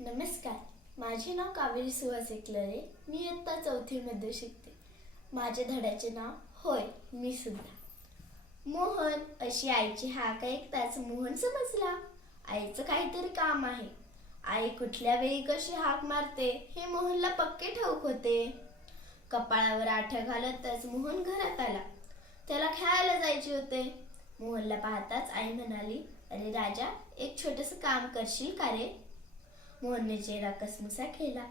नमस्कार. माझे नाव कावेरी सुहास एकलरे मी इयत्ता चौथीमध्ये शिकते. माझ्या धड्याचे नाव होय मी सुद्धा. मोहन अशी आईची हाक ऐकताच मोहन समजला. आईचं काहीतरी काम आहे. आई कुठल्या वेळी कशी हाक मारते हे मोहनला पक्के ठाऊक होते. कपाळावर आठ्या घालतच मोहन घरात आला. त्याला खेळायला जायचे होते. मोहनला पाहताच आई म्हणाली अरे राजा एक छोटस काम करशील का रे? मोहनने चेहरा कसमुसा केला.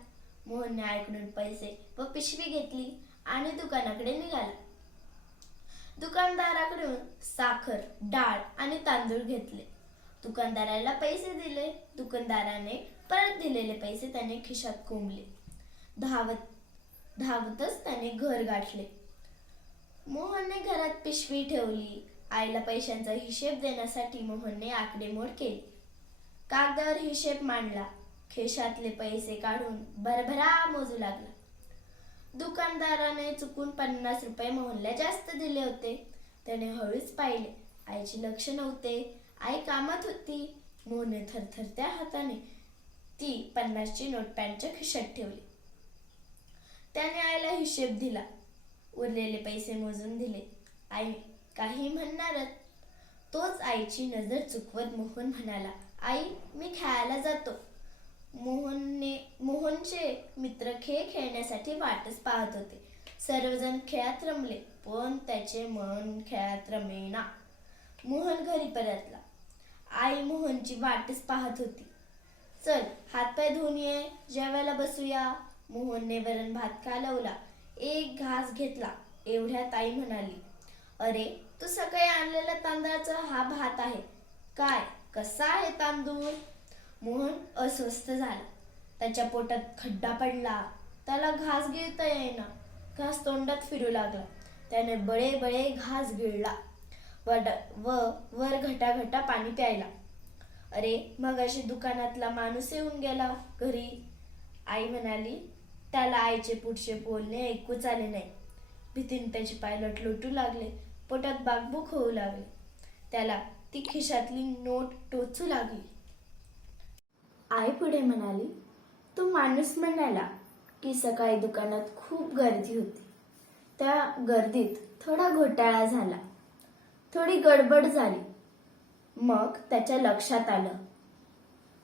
मोहनने आईकडून पैसे व पिशवी घेतली आणि दुकानाकडे निघाला. दुकानदाराकडून साखर डाळ आणि तांदूळ घेतले. दुकानदाराला पैसे दिले. दुकानदाराने परत दिलेले पैसे त्याने खिशात कोंबले. धावत धावतच त्याने घर गाठले. मोहनने घरात पिशवी ठेवली. आईला पैशांचा हिशेब देण्यासाठी मोहनने आकडेमोड केली. कागदावर हिशेब मांडला. खिशातले पैसे काढून भरभरा मोजू लागला. दुकानदाराने चुकून पन्नास रुपये मोहनला जास्त दिले होते. त्याने हळूच पाहिले. आईचे लक्ष नव्हते. आई कामात होती. मोहनने थरथरत्या हाताने ती पन्नासची नोट पॅन्टच्या खिशात ठेवली. त्याने आईला हिशेब दिला. उरलेले पैसे मोजून दिले. आई काही म्हणणारच. तोच आईची नजर चुकवत मोहन म्हणाला आई मी खेळायला जातो. मोहनने मोहनचे मित्र खेळ खेळण्यासाठी वाटच पाहत होते. सर्वजण खेळात रमले पण त्याचे मन खेळात रमेना. मोहन घरी परतला. आई मोहनची वाटच पाहत होती. चल हातपाय धुवून ये जेवायला बसूया. मोहनने वरण भात कालवला एक घास घेतला. एवढ्यात आई म्हणाली अरे तू सकाळी आणलेला तांदळाचा हा भात आहे. काय कसा आहे तांदूळ? मोहन अस्वस्थ झाला. त्याच्या पोटात खड्डा पडला. त्याला घास गिळता येईना. घास तोंडात फिरू लागला. त्याने बळे बळे घास गिळला. वड व वर घटा घटा पाणी प्यायला. अरे मग अशी दुकानातला माणूस येऊन गेला घरी. आई म्हणाली त्याला आईचे पुढचे बोलणे ऐकूच आले नाही. भीतीने त्याचे पायलट लोटू लागले. पोटात बागबुक होऊ लागले. त्याला ती खिशातली नोट टोचू लागली. आई पुढे म्हणाली तो माणूस म्हणाला की सकाळी दुकानात खूप गर्दी होती. त्या गर्दीत थोडा घोटाळा झाला. थोडी गडबड झाली. मग त्याच्या लक्षात आलं.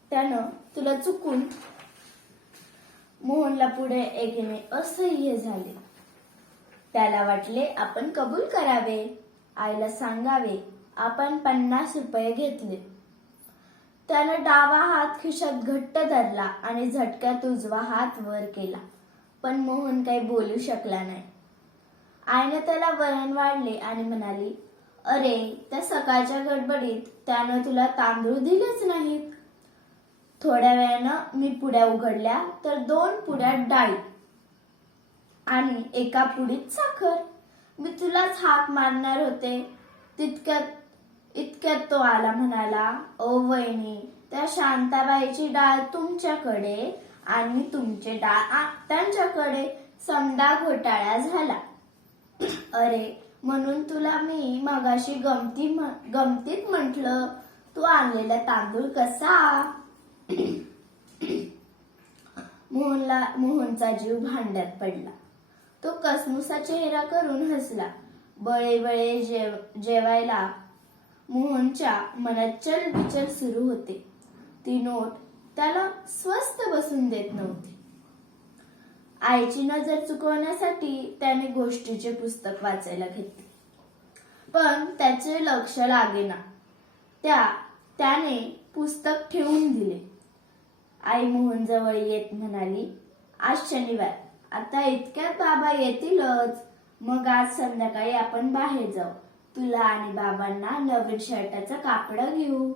त्यानं तुला चुकून मोहनला पुढे येणे असह्य झाले. त्याला वाटले आपण कबूल करावे. आईला सांगावे आपण पन्नास रुपये घेतले. त्यानं डावा हात खिशात घट्ट धरला आणि झटक्यात उजवा हात वर केला. पण मोहन काही बोलू शकला नाही. आईनं त्याला वरण वाढले आणि म्हणाली अरे त्या सकाळच्या गडबडीत त्यानं तुला तांदूळ दिलेच नाहीत. थोड्या वेळानं मी पुड्या उघडल्या तर दोन पुड्या डाळी आणि एका पुडीत साखर. मी तुलाच हाक मारणार होते. तितक्यात इतक्यात तो आला म्हणाला ओ वहिनी त्या शांताबाईची डाळ तुमच्याकडे आणि तुमचे डाळ त्यांच्याकडे समदा घोटाळा झाला. अरे म्हणून तुला मी मगाशी गमती गमतीत म्हंटल तू आणलेला तांदूळ कसा? मोहनला मोहनचा जीव भांड्यात पडला. तो कसमुसा चेहरा करून हसला. बळे बळे जेव जेवायला मोहनच्या मनात चल बिचल सुरू होते. ती नोट त्याला स्वस्त बसून देत नव्हती. आईची नजर चुकवण्यासाठी त्याने गोष्टीचे पुस्तक वाचायला घेतले. पण त्याचे लक्ष लागेना. त्या त्याने पुस्तक ठेवून दिले. आई मोहन जवळ येत म्हणाली आज शनिवार. आता इतक्यात बाबा येतीलच. मग आज संध्याकाळी आपण बाहेर जाऊ. तुला आणि बाबांना नवीन शर्टाचं कापड घेऊ.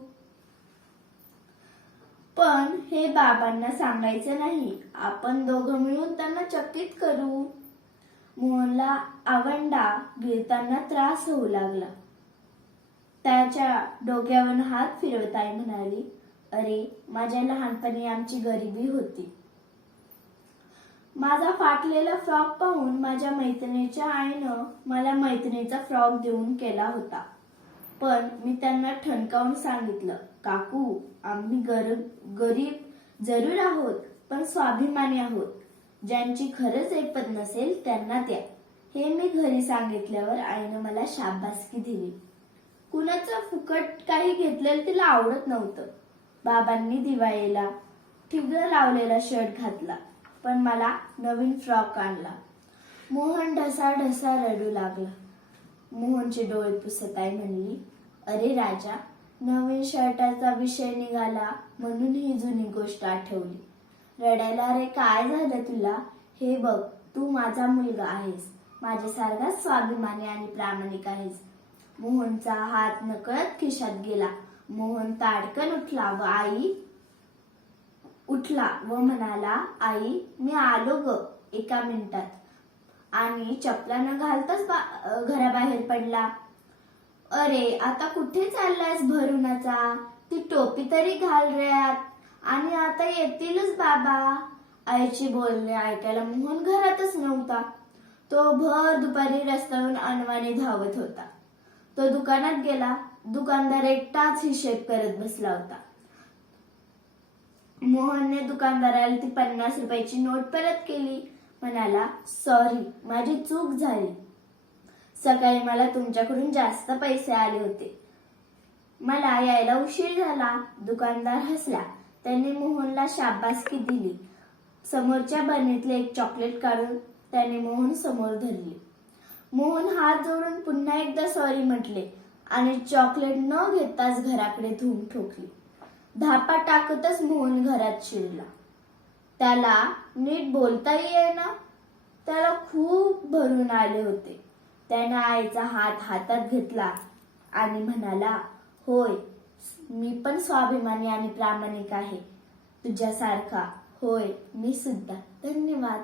पण हे बाबांना सांगायचं नाही. आपण दोघं मिळून त्यांना चकित करू. मोहनला आवंडा गिळताना त्रास होऊ लागला. त्याच्या डोक्यावरून हात फिरवताय म्हणाली. अरे माझ्या लहानपणी आमची गरिबी होती. माझा फाटलेला फ्रॉक पाहून माझ्या मैत्रिणीच्या आईनं मला मैत्रिणीचा फ्रॉक देऊन केला होता. पण मी त्यांना ठणकावून सांगितलं काकू आम्ही गर गरीब जरूर आहोत पण स्वाभिमानी आहोत. ज्यांची खरंच ऐपत नसेल त्यांना द्या. हे मी घरी सांगितल्यावर आईनं मला शाबासकी दिली. कुणाचं फुकट काही घेतलेलं तिला आवडत नव्हतं. बाबांनी दिवाळीला ठिबलं लावलेला शर्ट घातला. पण मला नवीन फ्रॉक आणला. मोहन ढसा ढसा रडू लागला. मोहनचे डोळे पुसत आई म्हणली अरे राजा नवीन शर्टाचा विषय निघाला म्हणून ही जुनी गोष्ट आठवली. रडायला अरे काय झालं तुला? हे बघ तू माझा मुलगा आहेस. माझ्यासारखा स्वाभिमानी आणि प्रामाणिक आहेस. मोहनचा हात नकळत खिशात गेला. मोहन ताडकन उठला व आई उठला व म्हणाला आई मी आलो ग एका मिनिटात. आणि चपला न घालताच घराबाहेर पडला. अरे आता कुठे चाललायस भरुणाचा? ती टोपी तरी घाल रयात. आणि आता येतीलच बाबा. आईची बोलणे ऐकायला मोहन घरातच नव्हता. तो भर दुपारी रस्त्यावरून अनवाणी धावत होता. तो दुकानात गेला. दुकानदार एकटाच हिशेब करत बसला होता. मोहनने दुकानदाराला ती पन्नास रुपयाची नोट परत केली. म्हणाला सॉरी माझी चूक झाली. सकाळी मला तुमच्याकडून जास्त पैसे आले होते. मला यायला उशीर झाला. दुकानदार हसला. त्याने मोहनला शाबासकी दिली. समोरच्या बरणीतले एक चॉकलेट काढून त्याने मोहन समोर धरले. मोहन हात जोडून पुन्हा एकदा सॉरी म्हटले आणि चॉकलेट न घेताच घराकडे धूम ठोकली. धापा टाकतच मोहन घरात शिरला. त्याला नीट बोलताही येईना. त्याला खूप भरून आले होते. त्याने आईचा हात हातात घेतला आणि म्हणाला होय मी पण स्वाभिमानी आणि प्रामाणिक आहे. तुझ्यासारखा होय मी सुद्धा. धन्यवाद.